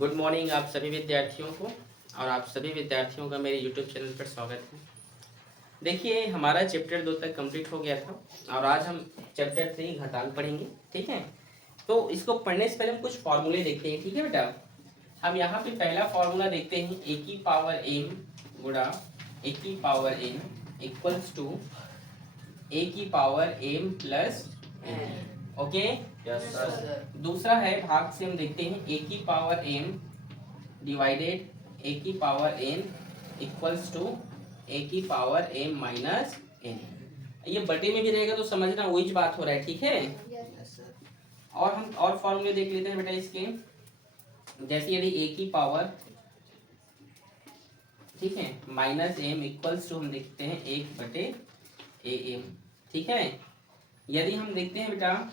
Good morning आप सभी विद्यार्थियों को। और आप सभी विद्यार्थियों का मेरे यूट्यूब चैनल पर स्वागत है। देखिए हमारा चैप्टर 2 तक कंप्लीट हो गया था और आज हम चैप्टर 3 घातांक पढ़ेंगे। ठीक है, तो इसको पढ़ने से पहले हम कुछ फॉर्मूले देखते हैं। ठीक है बेटा, हम यहाँ पे पहला फॉर्मूला देखते हैं ए की पावर m गुणा ए की पावर m इक्वल्स टू ए की power m plus okay. Yes sir. दूसरा है भाग से हम देखते हैं ए की पावर m डिवाइडेड ए की पावर n इक्वल्स टू ए की पावर m माइनस n। ये बटे में भी रहेगा तो समझना वही बात हो रहा है। ठीक है, यस सर। और हम और फॉर्मूले देख लेते हैं बेटा इसके। जैसे यदि ए की पावर ठीक है माइनस m इक्वल्स टू हम देखते हैं 1/am। ठीक है, यदि हम देखते हैं बेटा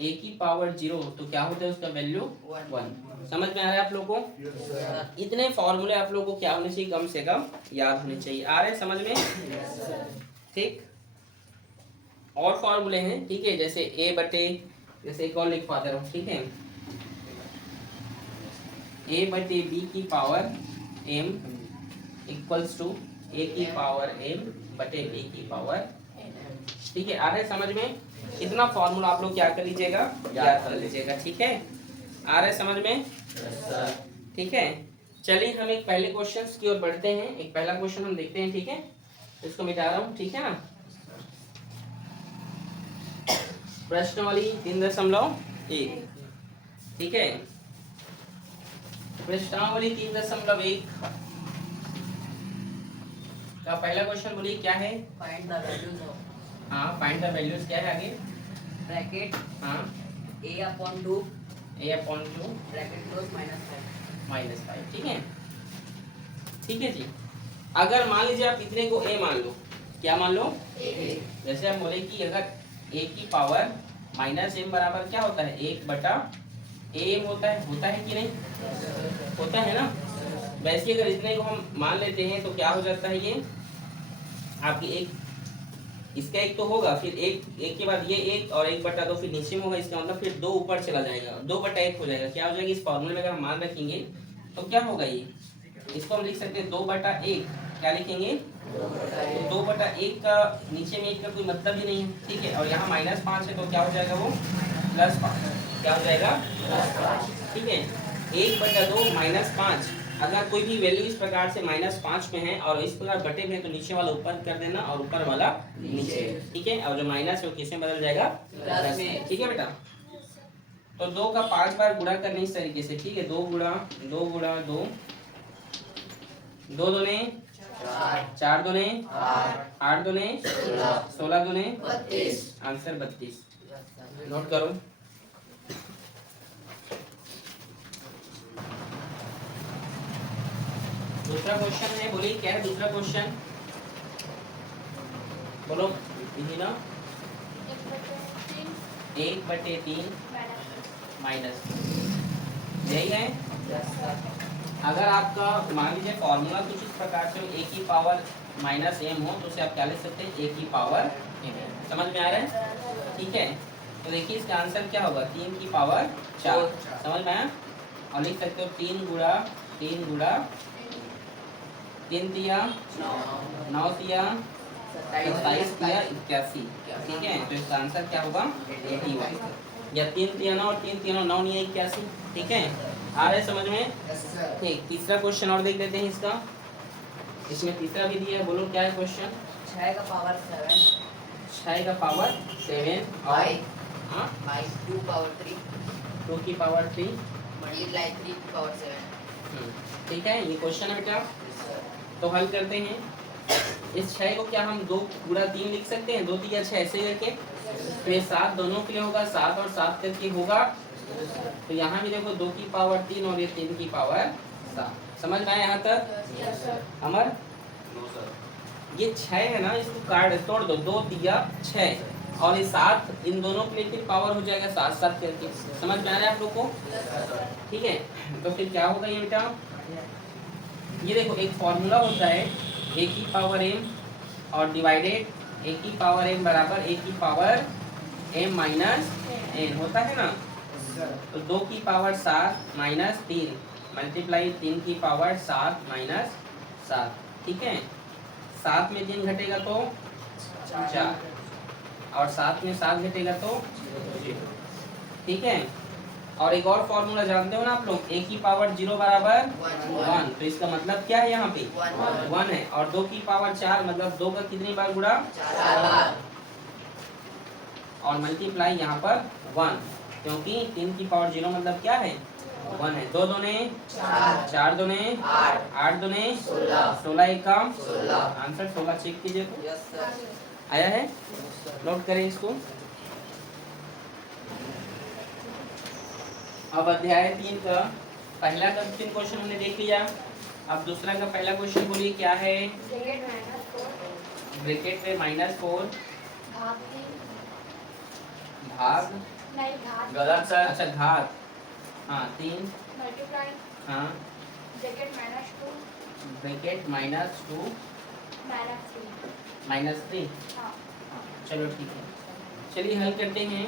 ए की पावर 0 तो क्या होता है उसका वैल्यू 1। समझ में आ रहा है आप लोगों को? इतने फॉर्मूले आप लोगों को क्या होने चाहिए, कम से कम याद होने चाहिए। आ रहे हैं समझ में? ठीक, और फॉर्मूले हैं। ठीक है, जैसे ए बटे जैसे एक और लिखवा दे रहा हूँ। ठीक है, ए बटे बी की पावर m इक्वल्स टू ए की पावर m बटे बी की पावर। ठीक है, आ रहा है समझ में? इतना फॉर्मूला आप लोग क्या कर लीजिएगा, याद कर लीजिएगा। ठीक है, आ रहा है समझ में? ठीक है, चलिए हम एक पहले क्वेश्चन की ओर बढ़ते हैं। एक पहला क्वेश्चन हम देखते हैं। ठीक है, इसको मिटा रहा हूँ। ठीक है ना, प्रश्नावली 3.1। ठीक है, प्रश्नावली 3.1 का पहला क्वेश्चन बोलिए क्या है? फाइंड द वैल्यूज ऑफ हाँ, फाइंड द वैल्यूज क्या है आगे? ब्रैकेट हाँ, a/2 a/2 ब्रैकेट क्लोज -5। ठीक है, ठीक है जी। अगर मान लीजिए आप इतने को a मान लो, क्या मान लो? जैसे हम बोले कि अगर a की पावर -m बराबर क्या होता है 1/am होता है कि नहीं? होता है ना। वैसे अगर इतने को हम मान लेते हैं तो क्या हो जाता है, ये आपकी एक इसका एक तो होगा, फिर एक के बाद ये एक और 1/2 फिर नीचे में होगा। इसका मतलब फिर 2 ऊपर चला जाएगा, 2/1 हो जाएगा। क्या हो जाएगा इस फॉर्मूले में अगर हम मान रखेंगे तो क्या होगा, ये इसको हम लिख सकते हैं 2/1। क्या लिखेंगे? तो 2/1 का नीचे में 1 का कोई मतलब ही नहीं है। ठीक है, और यहाँ -5 है तो क्या हो जाएगा वो +5। क्या हो जाएगा? ठीक है, 1/2 -5। अगर कोई भी वैल्यू इस प्रकार से -5 में है और इस प्रकार बटे में है तो नीचे वाला ऊपर कर देना और ऊपर वाला नीचे। ठीक है, और जो माइनस है वो किस में बदल जाएगा? प्लस में। ठीक है बेटा, तो 2 का 5 बार गुणा करने इस तरीके से। ठीक है, 2 गुणा 2 गुणा 2, 2 दूने 4 दूने 8 दूने 16 दूने 32। आंसर 32। नोट करो। दूसरा क्वेश्चन है, बोलिए क्या है दूसरा क्वेश्चन? बोलो ना। 1/3 माइनस, यही है। अगर आपका मान लीजिए फॉर्मूला कुछ इस प्रकार से ए की पावर -m हो तो उसे आप क्या लिख सकते हैं, ए की पावर m। समझ में आ रहा है? ठीक है, तो देखिए इसका आंसर क्या होगा, 3 की पावर 4। समझ में आया? और लिख सकते हो 3 गुणा 3 तिया 9 तिया 27 तिया 81। ठीक है, तो इसका आंसर क्या होगा 81। या 3 तिया 9 और 3 तिया 9 9 81। ठीक है, आ रहा है समझ में? ठीक, तीसरा क्वेश्चन और देख लेते हैं इसका। इसमें तीसरा भी दिया है, बोलो क्या है क्वेश्चन? 6 का पावर 7 6 का पावर 7 और हाँ 2 पावर 3 2 की पावर 3 मल्टीप्लाई 3 की पावर 7। ठीक है, ये क्वेश्चन है बेटा। तो हल करते हैं। इस 6 को क्या हम 2 गुणा 3 लिख सकते हैं? 2 तिया 6 ऐसे करके। तो ये 7 दोनों के लिए होगा, 7 और 7 करके होगा। तो यहाँ भी देखो 2 की पावर 3 और ये 3 की पावर 7। समझ में आया यहाँ तक? अमर ये 6 है ना, इसको काट तोड़ दो, 2 तिया 6 और ये 7 इन दोनों के लिए फिर पावर हो जाएगा 7 7 करके। समझ में आ रहा है आप लोग को? ठीक है, तो फिर क्या होगा ये बेटा, ये देखो एक फॉर्मूला होता है ए की पावर m और डिवाइडेड ए की पावर m बराबर ए की पावर m माइनस n होता है ना। तो 2 की पावर 7 -3 मल्टीप्लाई 3 की पावर 7 माइनस 7, ठीक है। 7 में 3 घटेगा तो 4, और 7 में 7 घटेगा तो 0, ठीक है। और एक और फॉर्मूला जानते हो ना आप लोग, a की पावर 0 बराबर 1, तो इसका मतलब क्या है यहाँ पे 1 है। और 2 की पावर 4 मतलब 2 का कितनी बार गुणा, 4 बार। और मल्टीप्लाई यहाँ पर 1, क्योंकि 3 की पावर 0 मतलब क्या है 1 है। 2 दूने 4 दूने 8 दूने 16, एक काम 16, आंसर 16 चेक कीजिए तो यस सर। आया है। नोट करें इसको। अब अध्याय 3 का पहला का 3 क्वेश्चन हमने देख लिया। अब दूसरा का पहला क्वेश्चन बोलिए क्या है। ब्रैकेट में -4 भाग गलत सर, अच्छा घात, हाँ 3, हाँ ब्रैकेट -2 -3, चलो ठीक है। चलिए हल करते हैं।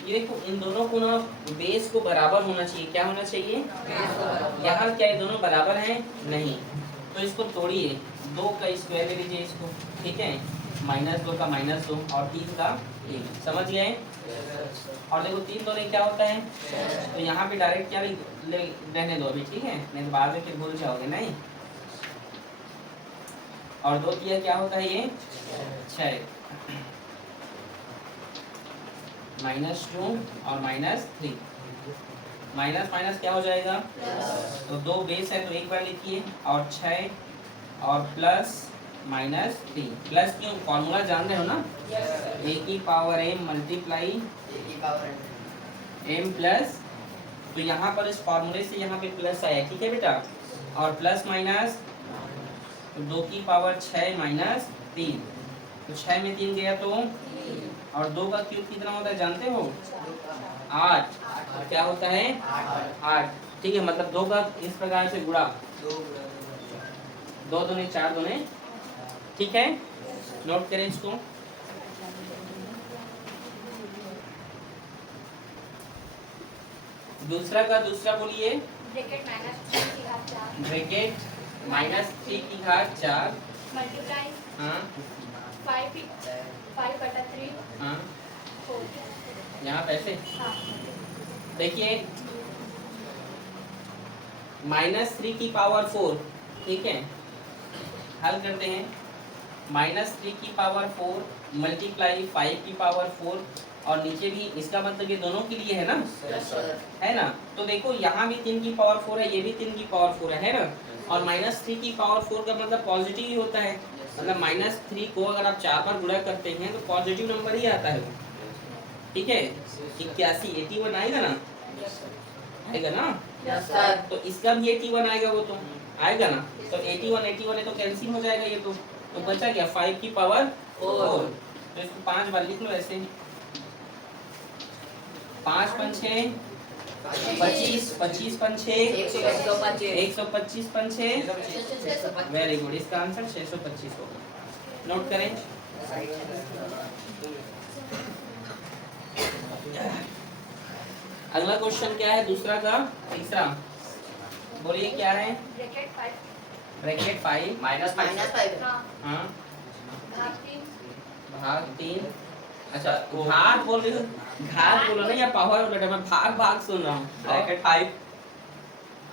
ये देखो इन दोनों को ना बेस को बराबर होना चाहिए। क्या होना चाहिए, यहाँ क्या ये दोनों बराबर हैं, नहीं, तो इसको तोड़िए। 2 का स्क्वायर ले लीजिए इसको, ठीक है। -2 का -2 और 3 का 1, समझ गए। और देखो 3 दोनों क्या होता है, तो यहाँ पे डायरेक्ट क्या रहने दो अभी, ठीक है, नहीं तो बाद में फिर भूल जाओगे नहीं। और 2 दिया क्या होता है ये 6, -2 और -3, माइनस माइनस क्या हो जाएगा, तो 2 बेस है तो एक बार लिखिए, और 6 और प्लस -3, प्लस क्यों, फॉर्मूला जान रहे हो ना, a की power m multiply m plus, तो यहाँ पर इस फॉर्मूले से यहाँ पे प्लस आया, ठीक है बेटा, और प्लस माइनस, तो 2 की पावर 6 माइनस 3, तो 6 में 3 गया तो, और 2 का क्यूब कितना होता है जानते हो, 8, और क्या होता है 8, ठीक है। मतलब 2 का इस प्रकार से गुणा, 2 दूने 4 दूने, ठीक है। नोट करें इसको। दूसरा का दूसरा बोलिए, ब्रैकेट -3 की घात 4 मल्टीप्लाई हाँ 5/3 हाँ, यहाँ पैसे हाँ देखिए, -3 की पावर 4, ठीक है, हल करते हैं। -3 की पावर 4 मल्टीप्लाई 5 की पावर 4, और नीचे भी इसका मतलब ये दोनों के लिए है ना, है ना। तो देखो यहाँ भी 3 की पावर 4 है, ये भी 3 की पावर 4 है ना। और -3 की पावर 4 का मतलब पॉजिटिव ही होता है, मतलब -3 को अगर आप 4 बार गुणा करते हैं तो पॉजिटिव नंबर ही आता है, ठीक है। 81 81 आएगा ना, आएगा ना, यस सर। तो इसका भी 81 आएगा, वो तो आएगा ना। तो 81 है तो कैंसिल हो जाएगा ये, तो बचा क्या 5 की पावर 4, तो इसको 5 बार लिख लो ऐसे, 5 पंचे 25, 25 पंचे 125 पंचे, वेरी गुड, इसका आंसर 625 होगा। नोट करें। अगला क्वेश्चन क्या है, दूसरा का तीसरा, बोलिए क्या है। ब्रैकेट 5 -5 हाँ घात भाग 3, अच्छा घात बोल रही हो, घात बोलो ना या पावर बोलो, मैं भाग सुन रहा हूँ। ब्रैकेट 5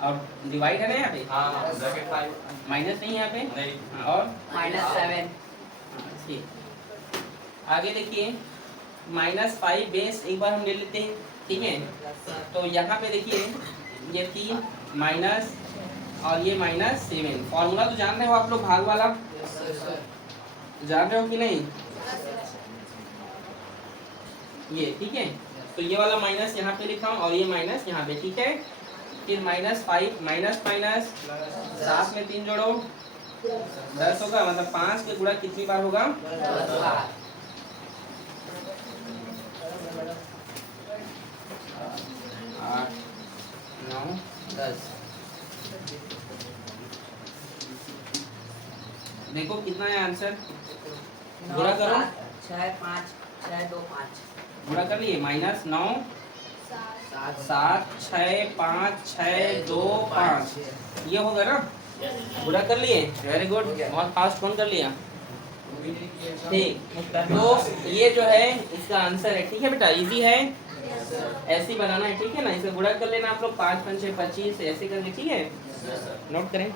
और डिवाइड है ना यहाँ पे, हाँ ब्रैकेट 5 माइनस नहीं यहाँ पे नहीं, और -7 ठीक। आगे देखिए -5 बेस एक बार हम ले लेते हैं, ठीक है। तो यहाँ पे देखिए ये 3 माइनस और ये -7, फॉर्मूला तो जान रहे हो आप लोग, भाग वाला जान रहे हो कि नहीं, ये ठीक है। तो ये वाला माइनस यहाँ पे लिखा हूँ और ये माइनस यहाँ पे, ठीक है। फिर -5 माइनस माइनस 7 में 3 जोड़ो 10 होगा, मतलब 5 के गुणा कितनी बार होगा, 8 9 10। देखो कितना है आंसर, गुणा करो, 6 5 6 2 5 गुणा कर लिए, -9 7 7 6 5 6 2 5 ये होगा ना? पूरा कर लिए? वेरी गुड, बहुत फास्ट कौन कर लिया? ठीक, तो ये जो है इसका आंसर है। ठीक है बेटा, इजी है, ऐसे ही बनाना है। ठीक है ना, इसे गुणा कर लेना आप लोग, 5 5 6 25 ऐसे करके। ठीक है, नोट करें।